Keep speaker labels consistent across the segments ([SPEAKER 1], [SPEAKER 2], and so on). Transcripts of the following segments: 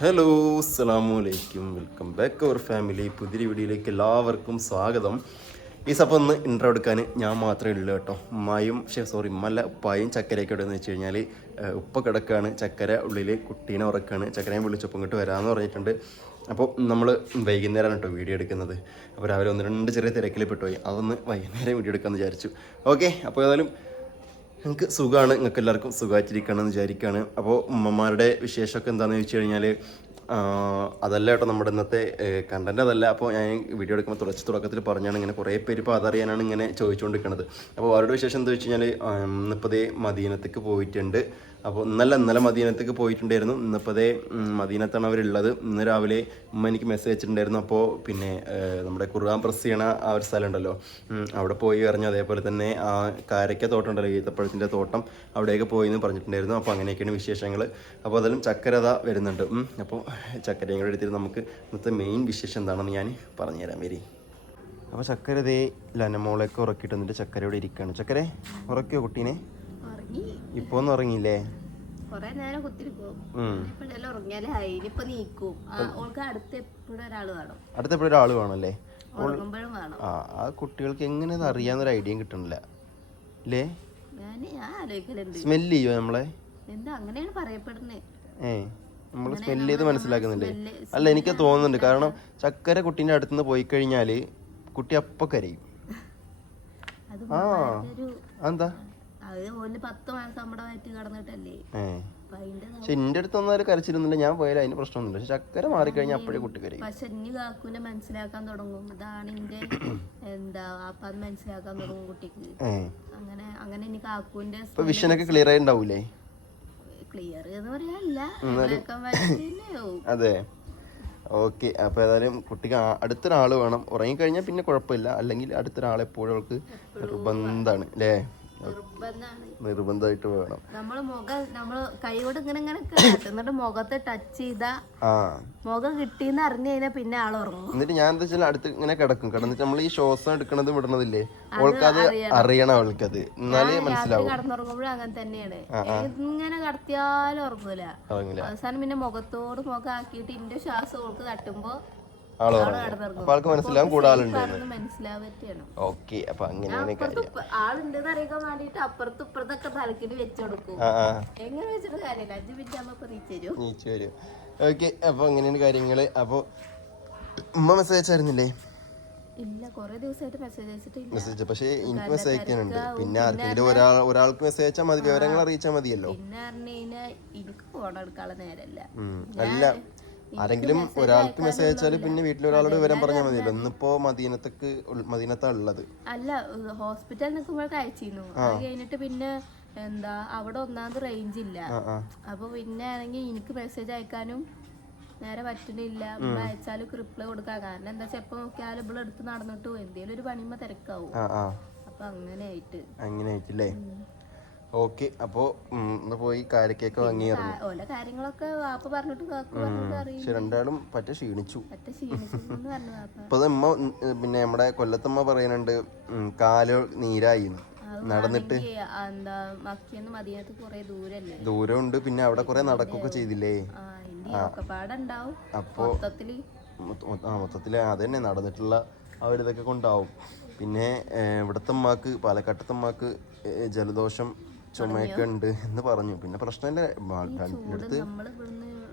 [SPEAKER 1] Hello അസ്സാം വലൈക്കും welcome back അവർ family പുതിയ വീഡിയോയിലേക്ക് എല്ലാവർക്കും സ്വാഗതം. ഈ സപ്പം ഒന്ന് ഇൻട്രോ എടുക്കാൻ ഞാൻ മാത്രമേ ഉള്ളൂ കേട്ടോ. ഉമ്മായും പക്ഷേ സോറി ഉമ്മല്ല ഉപ്പായും ചക്കരയൊക്കെ എവിടെയെന്ന് വെച്ച് കഴിഞ്ഞാൽ ഉപ്പ കിടക്കാണ്. ചക്കര ഉള്ളിൽ കുട്ടീനെ ഉറക്കാണ്. ചക്കരയും വിളിച്ചപ്പം ഇങ്ങോട്ട് വരാമെന്ന് പറഞ്ഞിട്ടുണ്ട്. അപ്പോൾ നമ്മൾ വൈകുന്നേരമാണ് കേട്ടോ വീഡിയോ എടുക്കുന്നത്. അപ്പോൾ രാവിലെ ഒന്ന് രണ്ട് ചെറിയ തിരക്കിൽ പെട്ടുപോയി. അതൊന്ന് വൈകുന്നേരം വീഡിയോ എടുക്കാമെന്ന് വിചാരിച്ചു. ഓക്കെ അപ്പോൾ ഏതായാലും നിങ്ങൾക്ക് സുഖമാണ് നിങ്ങൾക്ക് എല്ലാവർക്കും സുഖമായിട്ടിരിക്കണം എന്ന് വിചാരിക്കുകയാണ് അപ്പോൾ ഉമ്മമാരുടെ വിശേഷമൊക്കെ എന്താണെന്ന് ചോദിച്ചു കഴിഞ്ഞാൽ അതല്ല കേട്ടോ നമ്മുടെ ഇന്നത്തെ കണ്ടന്റ് അതല്ല. അപ്പോൾ ഞാൻ വീഡിയോ എടുക്കുമ്പോൾ തുടച്ച് തുടക്കത്തിൽ പറഞ്ഞാണ് ഇങ്ങനെ കുറേ പേര് ഇപ്പോൾ അതറിയാനാണ് ഇങ്ങനെ ചോദിച്ചുകൊണ്ടിരിക്കുന്നത് അപ്പോൾ അവരുടെ വിശേഷം എന്താ വെച്ച് കഴിഞ്ഞാൽ ഇന്നിപ്പോൾ ദേ മദീനത്തേക്ക് പോയിട്ടുണ്ട്. അപ്പോൾ ഇന്നല്ല ഇന്നലെ മദീനത്തേക്ക് പോയിട്ടുണ്ടായിരുന്നു. ഉം, മദീനത്താണ് അവരുള്ളത്. ഇന്ന് രാവിലെ ഉമ്മ എനിക്ക് മെസ്സേജ് അയച്ചിട്ടുണ്ടായിരുന്നു അപ്പോൾ പിന്നെ നമ്മുടെ ഖുർആൻ പ്രസ് ചെയ്യണ ആ ഒരു സ്ഥലം ഉണ്ടല്ലോ. അവിടെ പോയി പറഞ്ഞു അതേപോലെ തന്നെ ആ കാരക്ക തോട്ടം ഉണ്ടല്ലോ ഈത്തപ്പഴത്തിന്റെ തോട്ടം അവിടെയൊക്കെ പോയി എന്ന് പറഞ്ഞിട്ടുണ്ടായിരുന്നു. അപ്പോൾ അങ്ങനെയൊക്കെയാണ് വിശേഷങ്ങൾ. അപ്പോൾ അതിലും ചക്കരത വരുന്നുണ്ട്. അപ്പോൾ ചക്കരയും കൂടെ എടുത്തിട്ട് നമുക്ക് ഇന്നത്തെ മെയിൻ വിശേഷം എന്താണെന്ന് ഞാൻ പറഞ്ഞുതരാം വരി. അപ്പോൾ ചക്കര ദേ ലനമോളൊക്കെ ഉറക്കിയിട്ട് വന്നിട്ട് ചക്കരയോടെ ഇരിക്കുകയാണ്. ചക്കരെ ഉറക്കിയോ കുട്ടീനെ? ഇപ്പോൾ ഒന്നും ഉറങ്ങിയില്ലേ?
[SPEAKER 2] കൊറേ നേരം കുത്തിരിക്കും ഉറങ്ങിയാലേ ആയി. ഇനിയിപ്പൊ നീക്കും. ആ, ഓൾക്ക് അടുത്ത് എപ്പോഴും ഒരാൾ വേണം.
[SPEAKER 1] അടുത്തെപ്പോഴും ഒരാൾ വേണമല്ലേ?
[SPEAKER 2] ഉറങ്ങുമ്പോഴും വേണം.
[SPEAKER 1] ആ ആ കുട്ടികൾക്ക് എങ്ങനെ ഇത് അറിയാന്നൊരു ഐഡിയ കിട്ടണില്ല. അല്ലേ
[SPEAKER 2] ഞാൻ ഞാൻ ആലോചിക്കലുണ്ട്.
[SPEAKER 1] സ്മെല്ല് ചെയ്യോ നമ്മളെ?
[SPEAKER 2] എന്താ അങ്ങനെയാണ് പറയപ്പെടുന്നത്
[SPEAKER 1] ഏ നമ്മൾ സ്മെല്ല് ചെയ്ത് മനസ്സിലാക്കുന്നില്ലേ? അല്ല എനിക്ക് തോന്നുന്നുണ്ട്. കാരണം ചക്കര കുട്ടീന്റെ അടുത്തുനിന്ന് പോയി കഴിഞ്ഞാൽ കുട്ടി അപ്പം കരയും. ആ. എന്താ
[SPEAKER 2] അത് പത്ത് മാസം നമ്മുടെ വയറ്റ് കടന്നിട്ടല്ലേ.
[SPEAKER 1] പക്ഷെ എന്റെ അടുത്ത് വന്നാലും കരച്ചിരുന്നില്ല ഞാൻ പോയാലും അതിന് പ്രശ്നമൊന്നുമില്ല. പക്ഷെ ചക്കര മാറിക്കഴിഞ്ഞാൽ അപ്പോഴേ കുട്ടി കരയും.
[SPEAKER 2] പക്ഷെ ഇനി കാക്കുനെ മനസ്സിലാക്കാൻ തുടങ്ങും. ഇതാണ് എന്റെ എന്താ അപ്പൊ അത് മനസ്സിലാക്കാൻ തുടങ്ങും കുട്ടിക്ക്. അങ്ങനെ അങ്ങനെ ഇനി കാക്കുവിന്റെ
[SPEAKER 1] ഇപ്പൊ വിഷനൊക്കെ ക്ലിയർ ആയി ഉണ്ടാവൂലേ
[SPEAKER 2] ക്ലിയർ എന്ന് പറയാനല്ല.
[SPEAKER 1] അതെ. ഓക്കെ. അപ്പോൾ ഏതായാലും കുട്ടിക്ക് അടുത്തൊരാൾ വേണം. ഉറങ്ങിക്കഴിഞ്ഞാൽ പിന്നെ കുഴപ്പമില്ല. അല്ലെങ്കിൽ അടുത്തൊരാളെപ്പോഴും അവൾക്ക് നിർബന്ധമാണ് അല്ലേ? നിർബന്ധമായിട്ട് വേണം.
[SPEAKER 2] നമ്മൾ മുഖം നമ്മൾ കൈകൊണ്ട് ഇങ്ങനെ ഇങ്ങനെ. എന്നിട്ട് മുഖത്ത് ടച്ച് ചെയ്താ മുഖം കിട്ടിന്ന് അറിഞ്ഞു കഴിഞ്ഞാൽ പിന്നെ ആൾ ഉറങ്ങും.
[SPEAKER 1] എന്നിട്ട് ഞാൻ എന്താ വെച്ചാൽ അടുത്ത് ഇങ്ങനെ കിടക്കും. കിടന്നിട്ട് നമ്മൾ ഈ ശ്വാസം എടുക്കണത് വിടണതില്ലേ അവൾക്കത് അറിയണം. അവൾക്കത്. എന്നാലേ മനസ്സിലാവും.
[SPEAKER 2] കടന്നുറങ്ങുമ്പോഴും അങ്ങനെ തന്നെയാണ്. ഇങ്ങനെ കടത്തിയാലും ഉറങ്ങൂല. അവസാനം പിന്നെ മുഖത്തോട് മുഖം ആക്കിയിട്ട് ഇന്റെ ശ്വാസം ഓൾക്ക് തട്ടുമ്പോ
[SPEAKER 1] ആൾ
[SPEAKER 2] പറഞ്ഞു
[SPEAKER 1] അപ്പൊ ആൾക്ക് മനസ്സിലാവും കൂടെ ആളുണ്ട് ഓക്കെ അപ്പൊ അങ്ങനെയാണ് കാര്യം.
[SPEAKER 2] ആളുണ്ടെന്ന് അറിയിക്കാൻ വേണ്ടിട്ട് അപ്പുറത്ത് ഇപ്പുറത്തൊക്കെ തലക്കിട്ട് വെച്ചുകൊടുക്കും എങ്ങനെ വെച്ചിട്ട് കാര്യമില്ല. അഞ്ചു മിനിറ്റ് ആകുമ്പോ നീച്ചു
[SPEAKER 1] വരും. ഓക്കെ അപ്പൊ അങ്ങനെയാണ് കാര്യങ്ങൾ. അപ്പൊ ഉമ്മ മെസ്സേജ് അയച്ചായിരുന്നില്ലേ
[SPEAKER 2] മെസ്സേജ്
[SPEAKER 1] പക്ഷേ എനിക്ക് മെസ്സേജ് അയക്കാനുണ്ട്. പിന്നെ ആർക്കെങ്കിലും ഒരാൾ ഒരാൾക്ക് മെസ്സേജ് അയച്ചാൽ മതി വിവരങ്ങൾ അറിയിച്ചാൽ മതിയല്ലോ.
[SPEAKER 2] പിന്നെ പറഞ്ഞു കഴിഞ്ഞാൽ എനിക്ക് ഫോൺ എടുക്കാനുള്ള നേരല്ല
[SPEAKER 1] അല്ല. ആരെങ്കിലും ഒരാൾക്ക് മെസ്സേജ് അയച്ചാൽ പിന്നെ വീട്ടിൽ ഒരാളോട് വിവരം പറഞ്ഞാൽ മതിയല്ലോ. ഇന്നിപ്പോ മദീനത്തേക്ക് മദീനത്താ ഉള്ളത്.
[SPEAKER 2] അല്ല ഹോസ്പിറ്റലിൽ നിൽക്കുമ്പോഴൊക്കെ അയച്ചിരുന്നു. അത് കഴിഞ്ഞിട്ട് പിന്നെ എന്താ അവിടെ ഒന്നാമത് റേഞ്ച് ഇല്ല. അപ്പൊ പിന്നെ ആണെങ്കിൽ എനിക്ക് മെസ്സേജ് അയക്കാനും നേരെ പറ്റുന്നില്ല. അയച്ചാലും റിപ്ലൈ കൊടുക്കാം. കാരണം എന്താ വെച്ചാൽ എപ്പോ നോക്കിയാലും ഇവിടെ എടുത്ത് നടന്നിട്ടു എന്തേലും ഒരു പണിയുമ്പോ തിരക്കാവും. അപ്പൊ അങ്ങനെ ആയിട്ട്.
[SPEAKER 1] അങ്ങനെ ആയിട്ടില്ലേ? ഓക്കെ അപ്പോ ഒന്ന് പോയി കാര്യക്കൊക്കെ വാങ്ങിയായിരുന്നു.
[SPEAKER 2] ഓല കാര്യങ്ങളൊക്കെ വാപ്പ പറഞ്ഞിട്ട്
[SPEAKER 1] പക്ഷെ രണ്ടാളും പറ്റ ക്ഷീണിച്ചു. ഇപ്പൊ അമ്മ പിന്നെ നമ്മുടെ കൊല്ലത്തമ്മ പറയുന്നുണ്ട് കാലോ നീരായി നടന്നിട്ട്
[SPEAKER 2] ഈ, ആ, എന്താ മക്കിയെന്ന് മദീനത്ത് കൊറേ ദൂരല്ലേ?
[SPEAKER 1] ദൂരമുണ്ട് പിന്നെ അവിടെ കൊറേ നടക്കൊക്കെ ചെയ്തില്ലേ? അപ്പോ
[SPEAKER 2] മൊത്തത്തിൽ.
[SPEAKER 1] അതന്നെ മൊത്ത- ആ മൊത്തത്തിൽ അത് നടന്നിട്ടുള്ള ആ ഒരു ഇതൊക്കെ കൊണ്ടാവും. പിന്നെ ഇവിടുത്തെ അമ്മയ്ക്ക് പാലക്കാട്ടത്തെ അമ്മയ്ക്ക് ജലദോഷം ചുമയൊക്കെ ഉണ്ട് എന്ന് പറഞ്ഞു. പിന്നെ പ്രശ്നമില്ല. അടുത്ത്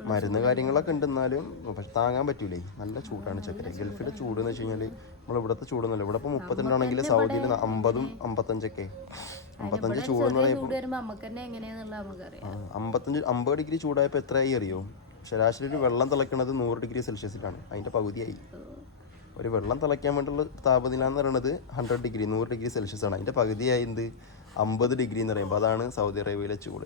[SPEAKER 1] മരുന്ന് കാര്യങ്ങളൊക്കെ ഉണ്ട് എന്നാലും പക്ഷെ താങ്ങാൻ പറ്റൂലേ. നല്ല ചൂടാണ് ചക്കര. ഗൾഫിലെ ചൂട്. എന്ന് വെച്ച് കഴിഞ്ഞാൽ നമ്മൾ ഇവിടുത്തെ ചൂടൊന്നുമില്ല. ഇവിടെ ഇപ്പോൾ മുപ്പത്തിരണ്ടാണെങ്കിൽ സൗദിയിൽ അമ്പതും അമ്പത്തഞ്ചൊക്കെ. അമ്പത്തഞ്ച്
[SPEAKER 2] ചൂട്
[SPEAKER 1] ആ, അമ്പത്തഞ്ച് അമ്പത് ഡിഗ്രി ചൂടായപ്പോൾ എത്രയായി അറിയോ? ശരാശരി ഒരു വെള്ളം തിളയ്ക്കണത് നൂറ് ഡിഗ്രി സെൽഷ്യസിലാണ്. അതിന്റെ പകുതിയായി. ഒരു വെള്ളം തിളയ്ക്കാൻ വേണ്ടിയുള്ള താപനില എന്ന് പറയുന്നത് ഹൺഡ്രഡ് ഡിഗ്രി നൂറ് ഡിഗ്രി സെൽഷ്യസ് ആണ് അതിന്റെ പകുതിയായി എന്ത്? അമ്പത് ഡിഗ്രി എന്ന് പറയുമ്പോൾ അതാണ് സൗദി അറേബ്യയിലെ ചൂട്.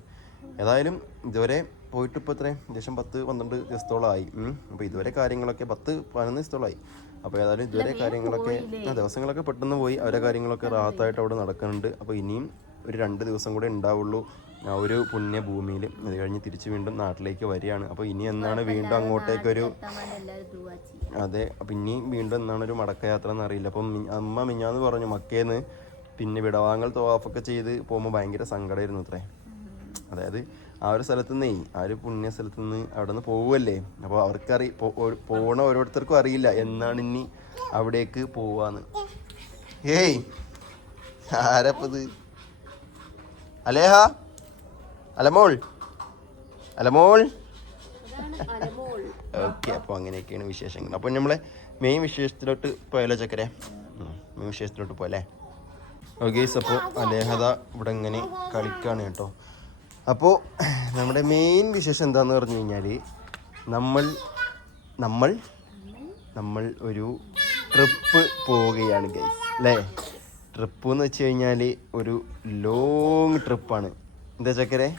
[SPEAKER 1] ഏതായാലും ഇതുവരെ പോയിട്ട് ഇപ്പോൾ ഇത്രയും ഏകദേശം പത്ത് പന്ത്രണ്ട് ദിവസത്തോളമായി അപ്പോൾ ഇതുവരെ കാര്യങ്ങളൊക്കെ പത്ത് പതിനൊന്ന് ദിവസത്തോളമായി അപ്പോൾ ഏതായാലും ഇതുവരെ കാര്യങ്ങളൊക്കെ ദിവസങ്ങളൊക്കെ പെട്ടെന്ന് പോയി. അവരെ കാര്യങ്ങളൊക്കെ റാഹത്തായിട്ട് അവിടെ നടക്കുന്നുണ്ട്. അപ്പോൾ ഇനിയും ഒരു രണ്ട് ദിവസം കൂടെ ഉണ്ടാവുള്ളൂ ആ ഒരു പുണ്യഭൂമിയിൽ. അത് കഴിഞ്ഞ് തിരിച്ച് വീണ്ടും നാട്ടിലേക്ക് വരികയാണ്. അപ്പോൾ ഇനി എന്നാണ് വീണ്ടും അങ്ങോട്ടേക്കൊരു അതെ അപ്പം ഇനിയും വീണ്ടും എന്നാണ് ഒരു മടക്കയാത്ര എന്നറിയില്ല. അപ്പം അമ്മ മിഞ്ഞാന്ന് പറഞ്ഞു മക്കേന്ന്. പിന്നെ വിടവാങ്ങൽ തോവാഫൊക്കെ ചെയ്ത് പോകുമ്പോൾ ഭയങ്കര സങ്കടമായിരുന്നു അത്രേ. അതായത് ആ ഒരു സ്ഥലത്തു നിന്നേ ആ ഒരു പുണ്യ സ്ഥലത്തു നിന്ന് അവിടെ നിന്ന് പോവുമല്ലേ അപ്പോൾ അവർക്കറി പോണ ഓരോരുത്തർക്കും അറിയില്ല എന്നാണ് ഇനി അവിടേക്ക് പോവാന്ന്. ഏയ് ആരപ്പത്? അലേഹ? അലമോൾ? അലമോൾ? ഓക്കെ അപ്പോൾ അങ്ങനെയൊക്കെയാണ് വിശേഷങ്ങൾ. അപ്പോൾ നമ്മളെ മെയിൻ വിശേഷത്തിലോട്ട് പോയാലോ ചക്കരെ? മെയിൻ വിശേഷത്തിലോട്ട് പോയല്ലേ ഓക്കെ അപ്പോൾ അലേഹത ഇവിടെ ഇങ്ങനെ കളിക്കുകയാണ് കേട്ടോ. അപ്പോൾ നമ്മുടെ മെയിൻ വിശേഷം എന്താന്ന് പറഞ്ഞു കഴിഞ്ഞാൽ നമ്മൾ നമ്മൾ നമ്മൾ ഒരു ട്രിപ്പ് പോവുകയാണ് ഗൈസ് അല്ലേ ട്രിപ്പ് എന്ന് വെച്ച് കഴിഞ്ഞാൽ ഒരു ലോങ് ട്രിപ്പാണ് എന്താ ചക്കരെ?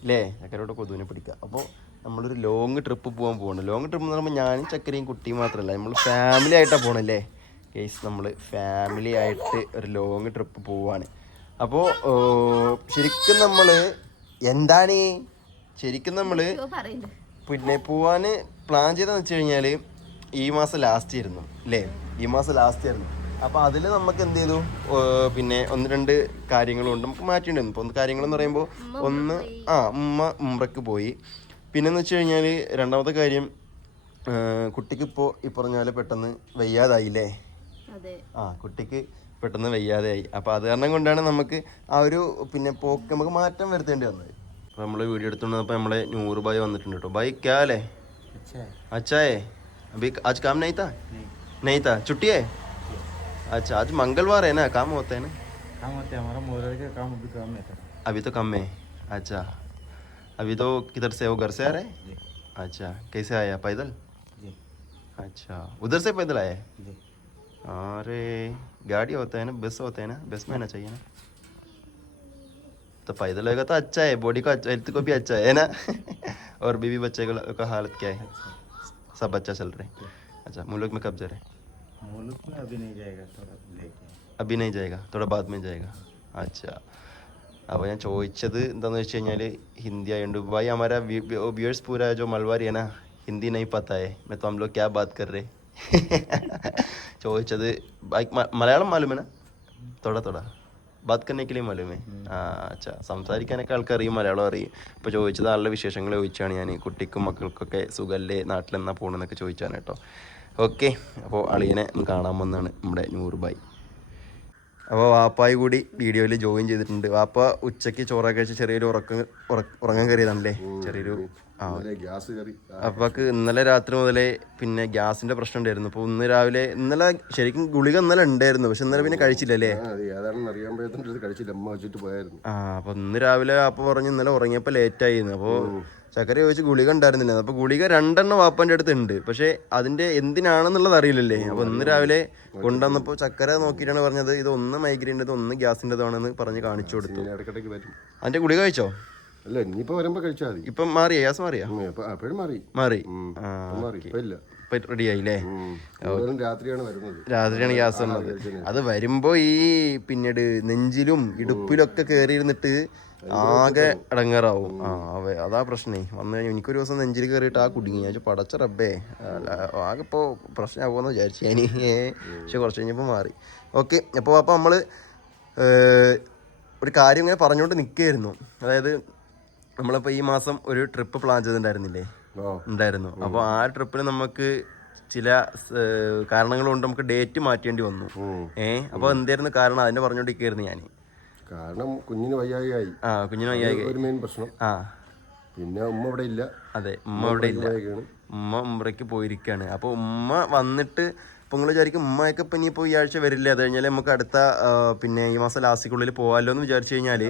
[SPEAKER 1] അല്ലേ ചക്കരോട് കൊതുവിനെ പിടിക്കുക അപ്പോൾ നമ്മളൊരു ലോങ് ട്രിപ്പ് പോകാൻ പോവാണ്. ലോങ് ട്രിപ്പ് എന്ന് പറയുമ്പോൾ ഞാനും ചക്കരയും കുട്ടിയും മാത്രമല്ല നമ്മൾ ഫാമിലി ആയിട്ടാണ് പോകണല്ലേ കേസ് നമ്മൾ ഫാമിലി ആയിട്ട് ഒരു ലോങ് ട്രിപ്പ് പോവാണ്. അപ്പോൾ ശരിക്കും നമ്മൾ എന്താണ് ശരിക്കും നമ്മൾ പിന്നെ പോവാൻ പ്ലാൻ ചെയ്തതെന്ന് വെച്ച് കഴിഞ്ഞാൽ ഈ മാസം ലാസ്റ്റ് ആയിരുന്നു അല്ലേ ഈ മാസം ലാസ്റ്റ് ആയിരുന്നു. അപ്പോൾ അതിൽ നമുക്ക് എന്ത് ചെയ്തു? പിന്നെ ഒന്ന് രണ്ട് കാര്യങ്ങളുണ്ട് നമുക്ക് മാറ്റിയിട്ടുണ്ടായിരുന്നു ഇപ്പോൾ ഒന്ന് കാര്യങ്ങളെന്ന് പറയുമ്പോൾ ഒന്ന് ആ ഉമ്മ ഉമ്രക്ക് പോയി. പിന്നെന്ന് വെച്ച് കഴിഞ്ഞാൽ രണ്ടാമത്തെ കാര്യം കുട്ടിക്കിപ്പോൾ ഈ പറഞ്ഞ പോലെ പെട്ടെന്ന് വയ്യാതായില്ലേ? ആ കുട്ടിക്ക് പെട്ടെന്ന് വയ്യാതെയായി അപ്പോൾ അത് കാരണം കൊണ്ടാണ് നമുക്ക് ആ ഒരു പിന്നെ പോക്ക് നമുക്ക് മാറ്റം വരുത്തേണ്ടി വന്നത് അപ്പോൾ നമ്മൾ വീഡിയോ എടുത്തുകൊണ്ട് വന്നപ്പോൾ നമ്മളെ നൂറ് ബായ് വന്നിട്ടുണ്ട് കേട്ടോ ബായ് ക്യാ ലെ अच्छा है अभी आज काम नहीं था नहीं था छुट्टी है अच्छा आज मंगलवार है ना काम होता है ना
[SPEAKER 3] काम होते हैं हमारा मोरल का काम अभी काम है था
[SPEAKER 1] अभी तो कम है अच्छा अभी तो किधर से वो घर से आ रहे
[SPEAKER 3] जी
[SPEAKER 1] अच्छा कैसे आया पैदल
[SPEAKER 3] जी
[SPEAKER 1] अच्छा उधर से पैदल आया है
[SPEAKER 3] जी
[SPEAKER 1] अरे गाड़ी होता है ना बस होता है ना बस में आना चाहिए ना। तो पैदल होगा तो अच्छा है बॉडी का अच्छा हेल्थ को भी अच्छा है ना। और बीबी बच्चे का हालत क्या है? सब अच्छा चल रहा है। अच्छा मुल्क में कब जा रहे हैं?
[SPEAKER 3] मुल्क में अभी नहीं जाएगा थोड़ा
[SPEAKER 1] अभी नहीं जाएगा थोड़ा बाद में जाएगा। अच्छा अब ഞാൻ ചോദിച്ചത് എന്താണെന്ന് വെച്ച് भाई ഹിന്ദി ആയതുകൊണ്ട് ഭായി ഹമാരാ വ്യൂവേഴ്സ് പൂരാ ജോ മലബാരി हिंदी नहीं पता है। मैं तो हम लोग क्या बात कर रहे ചോദിച്ചത് മലയാളം മാലുമേന? തൊട തൊട. ബാത് കന്നേക്കിലേ മാലുമേ. ആ അച്ഛാ സംസാരിക്കാനൊക്കെ ആൾക്കറിയും മലയാളം അറിയും. ഇപ്പോൾ ചോദിച്ചത് ആളുടെ വിശേഷങ്ങൾ ചോദിച്ചാണ് ഞാൻ കുട്ടിക്കും മക്കൾക്കൊക്കെ സുഖല്ലേ നാട്ടിലെന്നാ പോണെന്നൊക്കെ ചോദിച്ചാണ് കേട്ടോ. ഓക്കെ അപ്പോൾ അളിയനെ കാണാൻ വന്നാണ് നമ്മുടെ നൂറ് നൂറുബായി. അപ്പോൾ വാപ്പായി കൂടി വീഡിയോയിൽ ജോയിൻ ചെയ്തിട്ടുണ്ട്. വാപ്പ ഉച്ചയ്ക്ക് ചോറൊക്കെ കഴിച്ച് ചെറിയൊരു ഉറക്കം ഉറങ്ങാൻ കയറിയതാണല്ലേ? ചെറിയൊരു
[SPEAKER 4] ഗ്യാസ് കയറി.
[SPEAKER 1] അപ്പൊക്ക് ഇന്നലെ രാത്രി മുതലേ പിന്നെ ഗ്യാസിന്റെ പ്രശ്നം ഉണ്ടായിരുന്നു. അപ്പൊ ഇന്ന് രാവിലെ ഇന്നലെ ശരിക്കും ഗുളിക ഇന്നലെ ഉണ്ടായിരുന്നു. പക്ഷെ ഇന്നലെ പിന്നെ കഴിച്ചില്ലല്ലേ?
[SPEAKER 4] ആ
[SPEAKER 1] അപ്പൊ ഇന്ന് രാവിലെ അപ്പൊ പറഞ്ഞു ഇന്നലെ ഉറങ്ങിയപ്പോ ലേറ്റ് ആയിരുന്നു അപ്പൊ ചക്കര ചോദിച്ച് ഗുളിക ഉണ്ടായിരുന്നില്ല. അപ്പൊ ഗുളിക രണ്ടെണ്ണം വാപ്പന്റെ അടുത്ത് ഉണ്ട്. പക്ഷെ അതിന്റെ എന്തിനാണെന്നുള്ളത് അറിയില്ലല്ലേ? അപ്പൊ ഇന്ന് രാവിലെ കൊണ്ടുവന്നപ്പോ ചക്കര നോക്കിയിട്ടാണ് പറഞ്ഞത്. ഇത് ഒന്ന് മൈഗ്രൈന്റെ ഒന്ന് ഗ്യാസിന്റെതാണെന്ന് പറഞ്ഞ് കാണിച്ചു കൊടുത്തു. അതിന്റെ ഗുളിക കഴിച്ചോ?
[SPEAKER 4] അല്ല ഇനിയിപ്പോ വരുമ്പോ കഴിച്ചാൽ മതി.
[SPEAKER 1] ഇപ്പം മാറിയ? ഗ്യാസ് മാറിയോ?
[SPEAKER 4] ഉം, അപ്പൊ അപ്പോഴും മാറി.
[SPEAKER 1] മാറി.
[SPEAKER 4] ഉം,
[SPEAKER 1] ആ
[SPEAKER 4] ഇപ്പൊ മാറി ഇപ്പൊ ഇല്ല.
[SPEAKER 1] റെഡി ആയില്ലേ
[SPEAKER 4] ഉം. കൂടുതലും രാത്രിയാണ് വരുന്നത്.
[SPEAKER 1] രാത്രിയാണ് ഗ്യാസ് വന്നത്. അത് വരുമ്പോ ഈ പിന്നീട് നെഞ്ചിലും ഇടുപ്പിലൊക്കെ കേറിയിരുന്നിട്ട് ആകെ ഇടങ്ങാറാവും ആ അവ- അതാ പ്രശ്നേ. വന്നു കഴിഞ്ഞാൽ എനിക്കൊരു ദിവസം നെഞ്ചിൽ കയറിയിട്ട് ആ കുടുങ്ങി. ഞാൻ വിചാരിച്ചു, പടച്ച റബ്ബേ. അല്ല, ആകെ ഇപ്പോൾ പ്രശ്നമാകുമെന്ന് വിചാരിച്ചു ഞാൻ പക്ഷെ കുറച്ച് കഴിഞ്ഞപ്പോൾ മാറി. ഓക്കെ അപ്പോൾ അപ്പോൾ നമ്മൾ ഒരു കാര്യം ഇങ്ങനെ പറഞ്ഞുകൊണ്ട് നിൽക്കുകയായിരുന്നു അതായത് നമ്മളിപ്പോൾ ഈ മാസം ഒരു ട്രിപ്പ് പ്ലാൻ ചെയ്തിട്ടുണ്ടായിരുന്നില്ലേ? ഉണ്ടായിരുന്നു. അപ്പോൾ ആ ട്രിപ്പിന് നമുക്ക് ചില കാരണങ്ങൾ കൊണ്ട് നമുക്ക് ഡേറ്റ് മാറ്റേണ്ടി വന്നു. ഏ അപ്പോൾ എന്തായിരുന്നു കാരണം? അതിനെ പറഞ്ഞോണ്ടിരിക്കുകയായിരുന്നു ഞാൻ
[SPEAKER 4] കാരണം കുഞ്ഞിന് വയ്യായി
[SPEAKER 1] ആ കുഞ്ഞിന് വയ്യായി
[SPEAKER 4] ഒരു മെയിൻ പ്രശ്നം.
[SPEAKER 1] ആ.
[SPEAKER 4] പിന്നെ ഉമ്മ ഇവിടെ ഇല്ല.
[SPEAKER 1] അതെ ഉമ്മ ഇവിടെ ഇല്ല. ഉമ്മ ഉമ്രയ്ക്ക് പോയിരിക്കുകയാണ് അപ്പോൾ ഉമ്മ വന്നിട്ട് ഇപ്പം നിങ്ങൾ വിചാരിക്കും ഉമ്മയൊക്കെ ഇപ്പം ഇനിയിപ്പോൾ ഈ ആഴ്ച വരില്ല? അത് കഴിഞ്ഞാൽ നമുക്ക് അടുത്ത പിന്നെ ഈ മാസം ലാസ്റ്റിക്കുള്ളിൽ പോകാമല്ലോ എന്ന് വിചാരിച്ചു കഴിഞ്ഞാൽ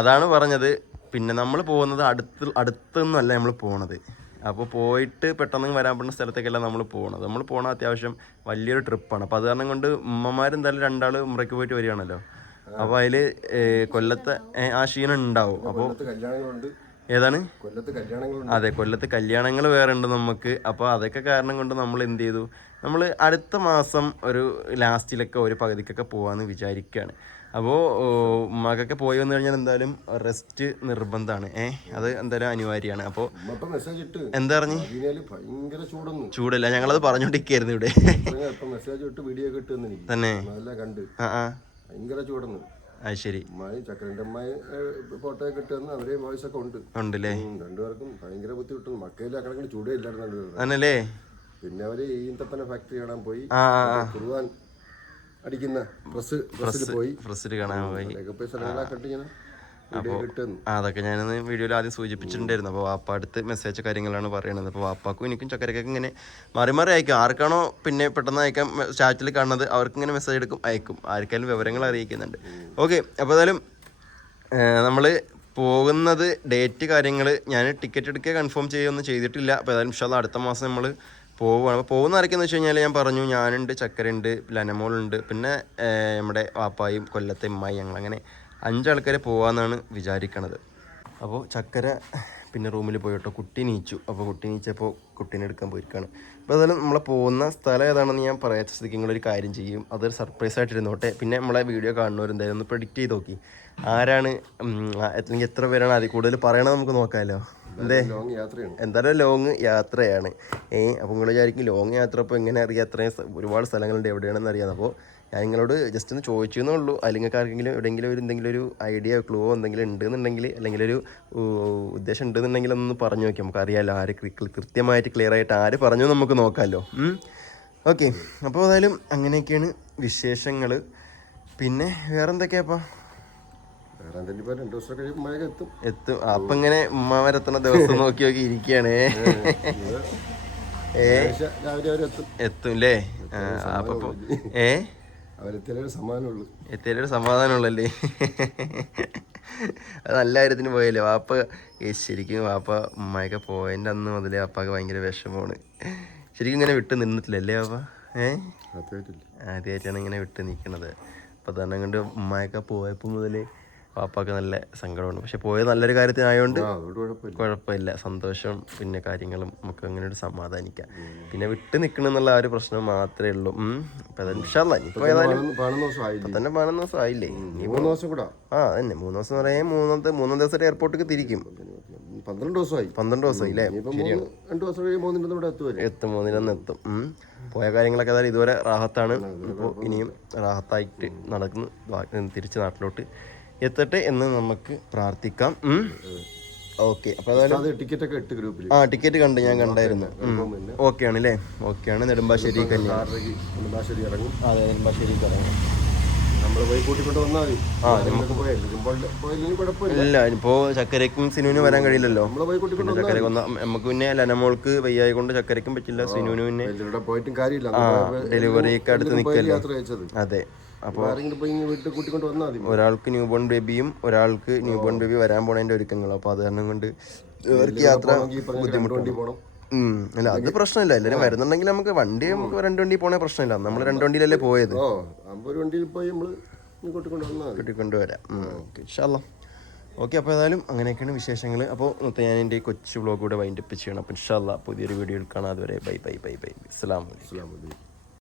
[SPEAKER 1] അതാണ് പറഞ്ഞത്. പിന്നെ നമ്മൾ പോകുന്നത് അടുത്ത് അടുത്തൊന്നുമല്ല നമ്മൾ പോണത്. അപ്പോൾ പോയിട്ട് പെട്ടെന്ന് വരാൻ പറ്റുന്ന സ്ഥലത്തേക്കല്ല നമ്മൾ പോകണത് നമ്മൾ പോകണ അത്യാവശ്യം വലിയൊരു ട്രിപ്പാണ്. അപ്പോൾ അത് കാരണം കൊണ്ട് ഉമ്മമാരെന്തായാലും രണ്ടാൾ ഉമ്രയ്ക്ക് പോയിട്ട് വരികയാണല്ലോ. അപ്പോൾ അതിൽ കൊല്ലത്തെ ആ ക്ഷീണം ഉണ്ടാവും. അപ്പോൾ ഏതാണ്? അതെ കൊല്ലത്ത് കല്യാണങ്ങൾ വേറെ ഉണ്ട് നമുക്ക്. അപ്പോൾ അതൊക്കെ കാരണം കൊണ്ട് നമ്മൾ എന്ത് ചെയ്തു? നമ്മൾ അടുത്ത മാസം ഒരു ലാസ്റ്റിലൊക്കെ ഒരു പകുതിക്കൊക്കെ പോകാമെന്ന് വിചാരിക്കുകയാണ് അപ്പോൾ ഉമ്മക്കൊക്കെ പോയി വന്നു കഴിഞ്ഞാൽ എന്തായാലും റെസ്റ്റ് നിർബന്ധമാണ് ഏ അത് എന്തായാലും അനിവാര്യമാണ്. അപ്പോൾ എന്താ പറഞ്ഞു? ചൂടല്ല ഞങ്ങളത് പറഞ്ഞോണ്ടിരിക്കായിരുന്നു ഇവിടെ.
[SPEAKER 4] തന്നെ?
[SPEAKER 1] ആ ആ. അത് ശരി.
[SPEAKER 4] ഫോട്ടോ അവരെ വോയിസ് ഒക്കെ ഉണ്ട്.
[SPEAKER 1] ഉണ്ടല്ലേ?
[SPEAKER 4] രണ്ടുപേർക്കും ഭയങ്കര ബുദ്ധിമുട്ടുന്നു അക്കണക്കിന് ചൂടേ ഇല്ലായിരുന്നു പിന്നെ അവർ ഈന്തപ്പന ഫാക്ടറി കാണാൻ പോയി. കുറുവാൻ അടിക്കുന്ന പ്രസ് പ്രസ്സിൽ പോയി.
[SPEAKER 1] ഫ്രസ്റ്റ് കാണാൻ പോയി.
[SPEAKER 4] പോയി സ്ഥലങ്ങളൊക്കെ
[SPEAKER 1] അപ്പോൾ അതൊക്കെ ഞാനൊന്ന് വീഡിയോയിൽ ആദ്യം സൂചിപ്പിച്ചിട്ടുണ്ടായിരുന്നു. അപ്പോൾ വാപ്പ അടുത്ത് മെസ്സേജ് കാര്യങ്ങളാണ് പറയുന്നത് അപ്പോൾ വാപ്പാക്കും എനിക്കും ചക്കരക്കൊക്കെ ഇങ്ങനെ മാറി മാറി അയക്കും. ആർക്കാണോ പിന്നെ പെട്ടെന്ന് അയക്കാം ചാറ്റിൽ കാണുന്നത് അവർക്ക് ഇങ്ങനെ മെസ്സേജ് എടുക്കും അയക്കും. ആർക്കായാലും വിവരങ്ങൾ അറിയിക്കുന്നുണ്ട്. ഓക്കെ അപ്പോൾ ഏതായാലും നമ്മൾ പോകുന്നത് ഡേറ്റ് കാര്യങ്ങൾ ഞാൻ ടിക്കറ്റ് എടുക്കുക കൺഫേം ചെയ്യുകയൊന്നും ചെയ്തിട്ടില്ല. അപ്പോൾ ഏതായാലും ഇൻഷാല്ല അടുത്ത മാസം നമ്മൾ പോവുകയാണ് അപ്പോൾ പോകുന്ന ആരൊക്കെയെന്ന് വെച്ച് കഴിഞ്ഞാൽ ഞാൻ പറഞ്ഞു ഞാനുണ്ട് ചക്കരയുണ്ട് ലനമോളുണ്ട് പിന്നെ നമ്മുടെ വാപ്പായും കൊല്ലത്തെ ഉമ്മായി ഞങ്ങൾ അങ്ങനെ അഞ്ചാൾക്കാരെ പോകാമെന്നാണ് വിചാരിക്കണത്. അപ്പോൾ ചക്കര പിന്നെ റൂമിൽ പോയി കേട്ടോ നീച്ചു. അപ്പോൾ കുട്ടി നീച്ചപ്പോൾ കുട്ടീനെ എടുക്കാൻ പോയിരിക്കുകയാണ് അപ്പോൾ അതായത് നമ്മളെ പോകുന്ന സ്ഥലം ഏതാണെന്ന് ഞാൻ പറയാത്ത സ്ഥിതിക്ക് നിങ്ങളൊരു കാര്യം ചെയ്യും. അതൊരു സർപ്രൈസ് ആയിട്ടിരുന്നോട്ടെ. പിന്നെ നമ്മളെ വീഡിയോ കാണുന്നവരെന്തായാലും ഒന്ന് പ്രഡിക്റ്റ് ചെയ്ത് നോക്കി. ആരാണ് അല്ലെങ്കിൽ എത്ര പേരാണ് അതിൽ കൂടുതൽ പറയണത് നമുക്ക് നോക്കാമല്ലോ എന്തേ എന്തായാലും ലോങ് യാത്രയാണ്. ഏ അപ്പോൾ നിങ്ങൾ വിചാരിക്കും ലോങ് യാത്ര അപ്പോൾ എങ്ങനെ അറിയാം? അത്രയും ഒരുപാട് സ്ഥലങ്ങളുണ്ട് എവിടെയാണെന്ന് അറിയാം. അപ്പോൾ ഞാൻ നിങ്ങളോട് ജസ്റ്റ് ഒന്ന് ചോദിച്ചു എന്നേ ഉള്ളൂ അല്ലെങ്കിൽ ആർക്കെങ്കിലും എവിടെയെങ്കിലും ഒരു എന്തെങ്കിലും ഒരു ഐഡിയ ക്ലൂ എന്തെങ്കിലും ഉണ്ട് എന്നുണ്ടെങ്കിൽ അല്ലെങ്കിൽ ഒരു ഉദ്ദേശം ഉണ്ടെന്നുണ്ടെങ്കിൽ ഒന്ന് പറഞ്ഞു നോക്കി. നമുക്ക് അറിയാമല്ലോ ആര് കൃത്യമായിട്ട് ക്ലിയർ ആയിട്ട് ആര് പറഞ്ഞു നമുക്ക് നോക്കാമല്ലോ. ഓക്കെ അപ്പോൾ ഏതായാലും അങ്ങനെയൊക്കെയാണ് വിശേഷങ്ങൾ പിന്നെ വേറെ എന്തൊക്കെയാപ്പാ
[SPEAKER 4] വേറെ എന്തെങ്കിലും ഇപ്പൊ രണ്ടു ദിവസം കഴിയുമ്പോൾ മഴ എത്തും.
[SPEAKER 1] എത്തും. അപ്പൊ ഇങ്ങനെ ഉമ്മാവരെത്തുന്ന ദിവസം നോക്കി നോക്കി ഇരിക്കുകയാണ്.
[SPEAKER 4] രാവിലെ അവരെത്തും
[SPEAKER 1] എത്തും. അല്ലേ അപ്പൊ ഏ?
[SPEAKER 4] അവരെത്തിയാലേ ഒരു സമാധാനമുള്ളൂ.
[SPEAKER 1] എത്തിയാലൊരു സമാധാനമുള്ളല്ലേ? അത് നല്ല കാര്യത്തിന് പോയല്ലേ? വാപ്പ ശരിക്കും വാപ്പ ഉമ്മയൊക്കെ പോയതിന്റെ അന്ന് മുതലേ വാപ്പാക്ക് ഭയങ്കര വിഷമമാണ്. ശരിക്കും ഇങ്ങനെ വിട്ട് നിന്നിട്ടില്ലല്ലേ വാപ്പ? ഏ?
[SPEAKER 4] സത്യമായിട്ടില്ല
[SPEAKER 1] ആദ്യമായിട്ടാണ് ഇങ്ങനെ വിട്ട് നിൽക്കുന്നത്. അപ്പോൾ തന്നെ കൊണ്ട് ഉമ്മയൊക്കെ പോയപ്പോൾ മുതൽ വാപ്പാക്ക് നല്ല സങ്കടമുണ്ട്. പക്ഷെ പോയത് നല്ലൊരു കാര്യത്തിനായതുകൊണ്ട്
[SPEAKER 4] അതുകൊണ്ട് കുഴപ്പമില്ല.
[SPEAKER 1] സന്തോഷം പിന്നെ കാര്യങ്ങളും നമുക്ക് അങ്ങനെ ഒരു സമാധാനിക്കാം. പിന്നെ വിട്ട് നിൽക്കണം എന്നുള്ള ആ ഒരു പ്രശ്നം മാത്രമേ ഉള്ളൂ. അപ്പൊ ഏതായാലും തന്നെ പതിനൊന്ന് ദിവസം ആയില്ലേ
[SPEAKER 4] മൂന്ന് ദിവസം കൂടെ.
[SPEAKER 1] ആ തന്നെ മൂന്ന് ദിവസം എന്ന് പറയാൻ മൂന്നാമത്തെ മൂന്നാം ദിവസം എയർപോർട്ടിൽ തിരിക്കും.
[SPEAKER 4] പന്ത്രണ്ട് ദിവസമായി.
[SPEAKER 1] പന്ത്രണ്ട് ദിവസം ഇല്ലേ
[SPEAKER 4] ഇനിയിപ്പോ മൂന്ന് രണ്ടു ദിവസം കഴിയുമ്പോൾ മൂന്നിന്റെ ഇവിടെ എത്തുവരെ
[SPEAKER 1] എത്തും മൂന്നിലൊന്ന് എത്തും. പോയ കാര്യങ്ങളൊക്കെ അതായത് ഇതുവരെ റാഹത്താണ്. ഇപ്പോൾ ഇനിയും റാഹത്തായിട്ട് നടക്കുന്നു. തിരിച്ച് നാട്ടിലോട്ട് എത്തട്ടെ എന്ന് നമുക്ക് പ്രാർത്ഥിക്കാം. ഓക്കെ അപ്പോൾ
[SPEAKER 4] ടിക്കറ്റ് ഒക്കെ ഇട്ട് ഗ്രൂപ്പിൽ
[SPEAKER 1] ആ ടിക്കറ്റ് കണ്ട് ഞാൻ കണ്ടായിരുന്നു. ഓക്കെ ആണല്ലേ ഓക്കെ ആണ് നെടുമ്പാശ്ശേരി
[SPEAKER 4] ആറരയ്ക്ക് നെടുമ്പാശ്ശേരി ഇറങ്ങും.
[SPEAKER 1] അതെ ഇല്ല ഇപ്പോ ചക്കരയ്ക്കും സിനുവിനും വരാൻ കഴിയില്ലല്ലോ. പിന്നെ ചക്കര നമുക്ക് പിന്നെ ലനമോൾക്ക് വയ്യായി കൊണ്ട് ചക്കരയ്ക്കും പറ്റില്ല സിനുവിന് പിന്നെ ഡെലിവറി ഒക്കെ അടുത്ത് നിൽക്കല്ലോ? അതെ. അപ്പോൾ
[SPEAKER 4] ആരെങ്കിലും പോയി ഇങ്ങ് വീട്ടിൽ കൂട്ടിക്കൊണ്ട് വന്നാൽ മതി.
[SPEAKER 1] ഒരാൾക്ക് ന്യൂ ബോൺ ബേബിയും ഒരാൾക്ക് ന്യൂ ബോൺ ബേബി വരാൻ പോണതിന്റെ ഒരുക്കങ്ങൾ അപ്പോൾ അത് കാരണം കൊണ്ട് അവർക്ക് യാത്ര ബുദ്ധിമുട്ടുണ്ട് അല്ല അത് പ്രശ്നമില്ല. എല്ലാരും വരുന്നുണ്ടെങ്കിൽ നമുക്ക് വണ്ടി നമുക്ക് രണ്ട് വണ്ടി പോണേ പ്രശ്നമില്ല. നമ്മൾ രണ്ട് വണ്ടിയിലല്ലേ പോയത്.
[SPEAKER 4] അമ്പത് വണ്ടിയിൽ പോയി നമ്മൾ കൂട്ടിക്കൊണ്ട്
[SPEAKER 1] ഇൻഷാല്ല ഓക്കെ അപ്പോൾ ഏതായാലും അങ്ങനെയൊക്കെയാണ് വിശേഷങ്ങൾ അപ്പോൾ ഞാൻ എന്റെ കൊച്ചു വ്ളോഗ് കൂടെ വൈൻഡപ്പ് ചെയ്യണം അപ്പോൾ ഇൻഷാല്ല പുതിയൊരു വീഡിയോ കാണാം അതുവരെ ബൈ ബൈ ബൈ ബൈ. അസ്സാം വലൈക്കും